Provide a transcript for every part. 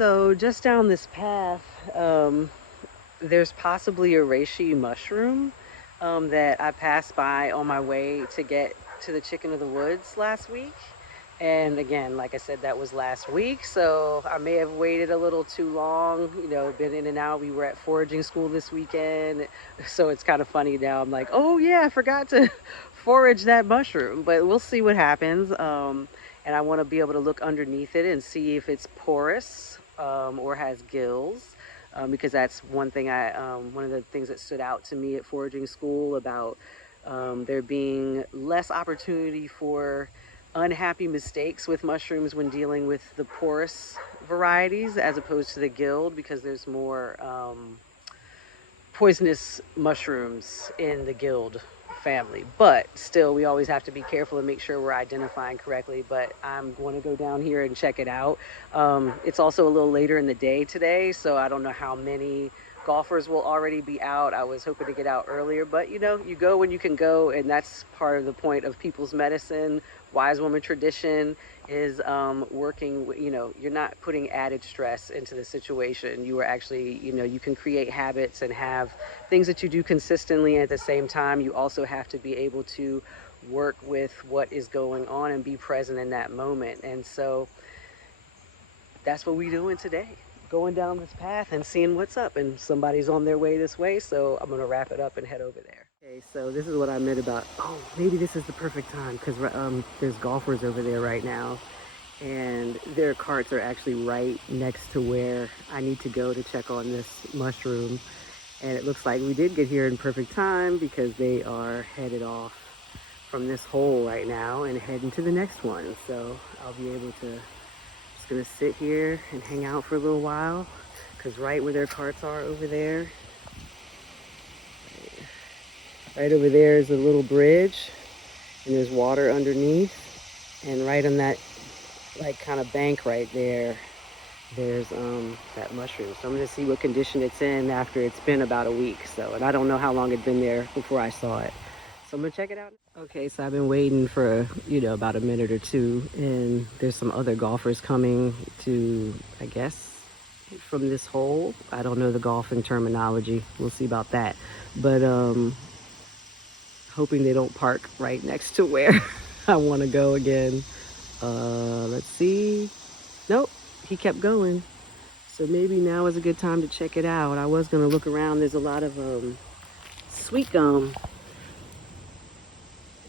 So just down this path, there's possibly a reishi mushroom that I passed by on my way to get to the chicken of the woods last week. And again, like I said, that was last week, so I may have waited a little too long, been in and out. We were at foraging school this weekend, so it's kind of funny now. I'm like, oh yeah, I forgot to forage that mushroom, but we'll see what happens. And I want to be able to look underneath it and see if it's porous or has gills. Because that's one of the things that stood out to me at foraging school about there being less opportunity for unhappy mistakes with mushrooms when dealing with the porous varieties as opposed to the gilled, because there's more poisonous mushrooms in the gilled family. But still, we always have to be careful and make sure we're identifying correctly. But I'm going to go down here and check it out. It's also a little later in the day today, so I don't know how many golfers will already be out. I was hoping to get out earlier, but you go when you can go, and that's part of the point of people's medicine. Wise woman tradition is working, you're not putting added stress into the situation. You are actually, you can create habits and have things that you do consistently. At the same time, you also have to be able to work with what is going on and be present in that moment. And so that's what we're doing today, going down this path and seeing what's up. And somebody's on their way this way, so I'm going to wrap it up and head over there. Okay, so this is what I meant about, maybe this is the perfect time, because there's golfers over there right now, and their carts are actually right next to where I need to go to check on this mushroom. And it looks like we did get here in perfect time, because they are headed off from this hole right now and heading to the next one. So I'll be able to, just gonna sit here and hang out for a little while, because right where their carts are over there, right over there is a little bridge, and there's water underneath. And right on that, kind of bank right there, there's that mushroom. So I'm gonna see what condition it's in after it's been about a week. So, and I don't know how long it'd been there before I saw it. So I'm gonna check it out. Okay, so I've been waiting for, about a minute or two, and there's some other golfers coming to, I guess, from this hole. I don't know the golfing terminology. We'll see about that. But hoping they don't park right next to where I want to go again. Let's see. Nope, he kept going. So maybe now is a good time to check it out. I was going to look around. There's a lot of sweet gum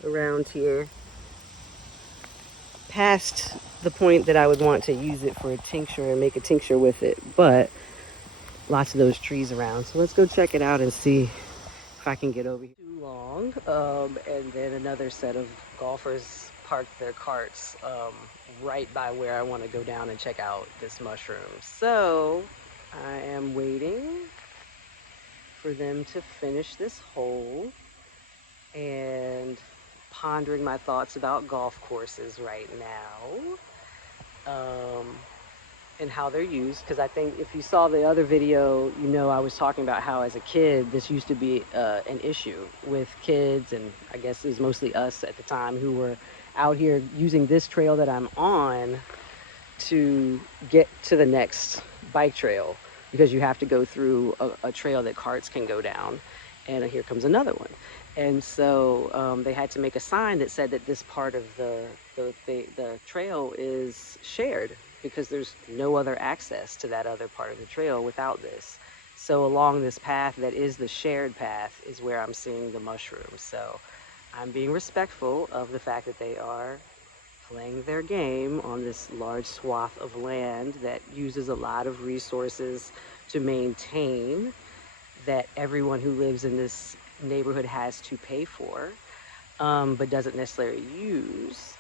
around here, past the point that I would want to use it for a tincture and make a tincture with it, but lots of those trees around. So let's go check it out and see if I can get over here. Too long. And then another set of golfers parked their carts right by where I want to go down and check out this mushroom. So I am waiting for them to finish this hole and pondering my thoughts about golf courses right now, and how they're used. Because I think if you saw the other video, I was talking about how as a kid this used to be an issue with kids, and I guess it was mostly us at the time who were out here using this trail that I'm on to get to the next bike trail, because you have to go through a trail that carts can go down. And here comes another one. And so they had to make a sign that said that this part of the trail is shared, because there's no other access to that other part of the trail without this. So along this path that is the shared path is where I'm seeing the mushrooms. So I'm being respectful of the fact that they are playing their game on this large swath of land that uses a lot of resources to maintain, that everyone who lives in this neighborhood has to pay for, but doesn't necessarily use.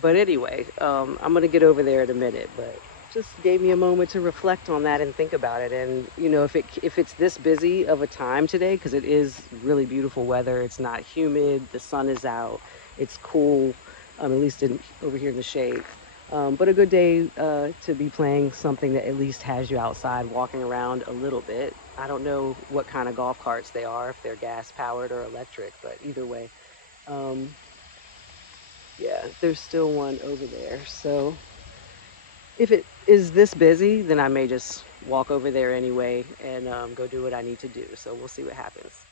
But anyway, I'm gonna get over there in a minute, but just gave me a moment to reflect on that and think about it. And if it's this busy of a time today, because it is really beautiful weather, it's not humid, the sun is out, it's cool, at least over here in the shade. But a good day to be playing something that at least has you outside walking around a little bit. I don't know what kind of golf carts they are, if they're gas powered or electric, but either way, yeah, there's still one over there. So If it is this busy, then I may just walk over there anyway and go do what I need to do. So we'll see what happens.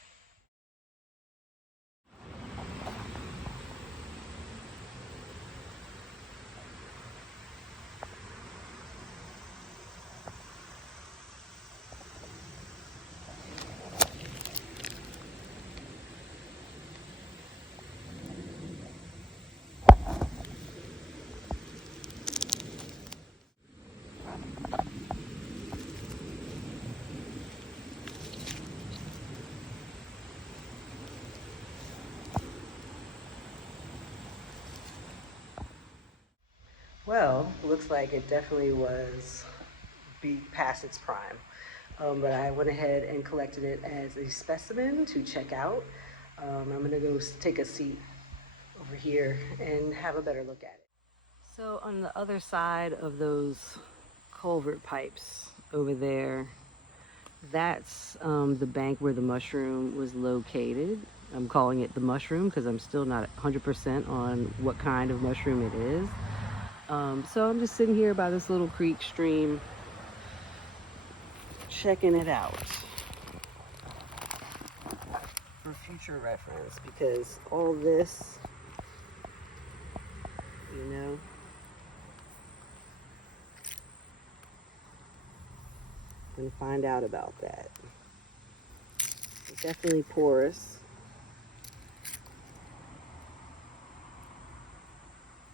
Well, looks like it definitely was past its prime. But I went ahead and collected it as a specimen to check out. I'm gonna go take a seat over here and have a better look at it. So on the other side of those culvert pipes over there, that's the bank where the mushroom was located. I'm calling it the mushroom because I'm still not 100% on what kind of mushroom it is. So I'm just sitting here by this little creek stream, checking it out for future reference, because all this, you know, I'm gonna find out about that. It's definitely porous.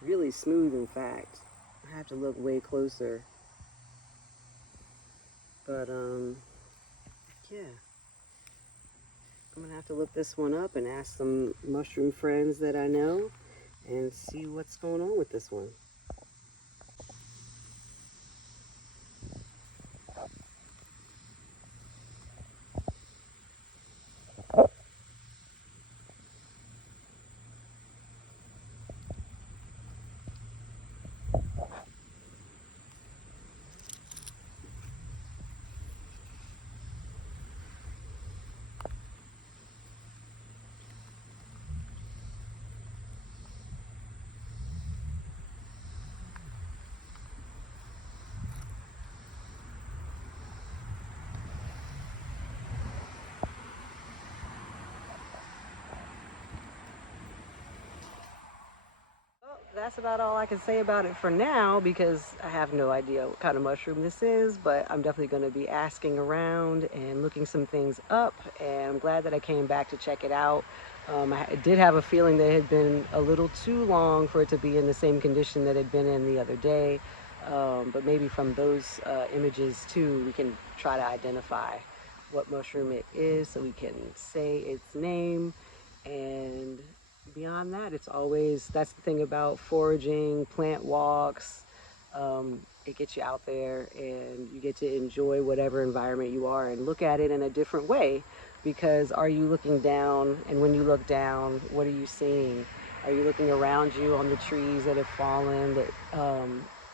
Really smooth, in fact. I have to look way closer. But yeah. I'm gonna have to look this one up and ask some mushroom friends that I know and see what's going on with this one. That's about all I can say about it for now, because I have no idea what kind of mushroom this is, but I'm definitely going to be asking around and looking some things up, and I'm glad that I came back to check it out. I did have a feeling that it had been a little too long for it to be in the same condition that it had been in the other day, but maybe from those images too, we can try to identify what mushroom it is so we can say its name. And beyond that, it's always, that's the thing about foraging, plant walks. It gets you out there and you get to enjoy whatever environment you are and look at it in a different way, because are you looking down, and when you look down, what are you seeing? Are you looking around you on the trees that have fallen?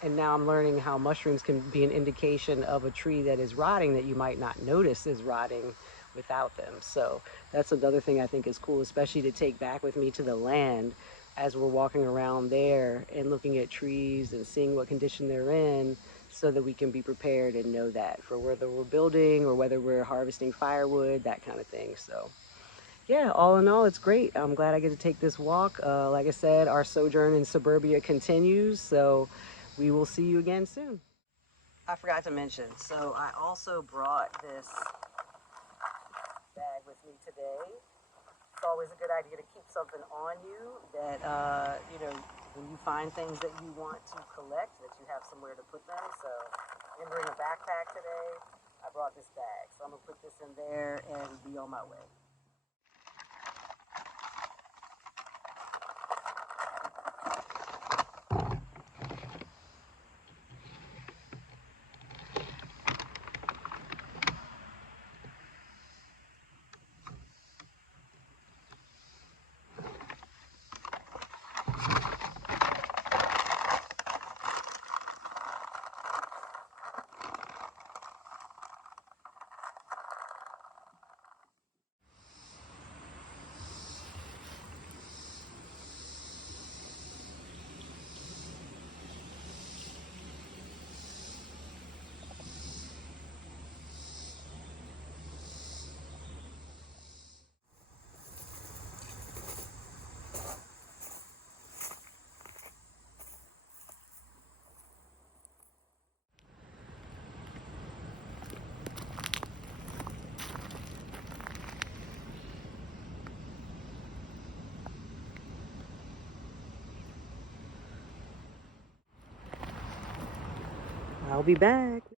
And now I'm learning how mushrooms can be an indication of a tree that is rotting that you might not notice is rotting without them. So that's another thing I think is cool, especially to take back with me to the land as we're walking around there and looking at trees and seeing what condition they're in, so that we can be prepared and know that for whether we're building or whether we're harvesting firewood, that kind of thing. So yeah, all in all, it's great. I'm glad I get to take this walk. Like I said, our sojourn in suburbia continues, so we will see you again soon. I forgot to mention, so I also brought this bag with me today. It's always a good idea to keep something on you that, you know, when you find things that you want to collect, that you have somewhere to put them. So I didn't bring a backpack today. I brought this bag. So I'm going to put this in there and be on my way. I'll be back.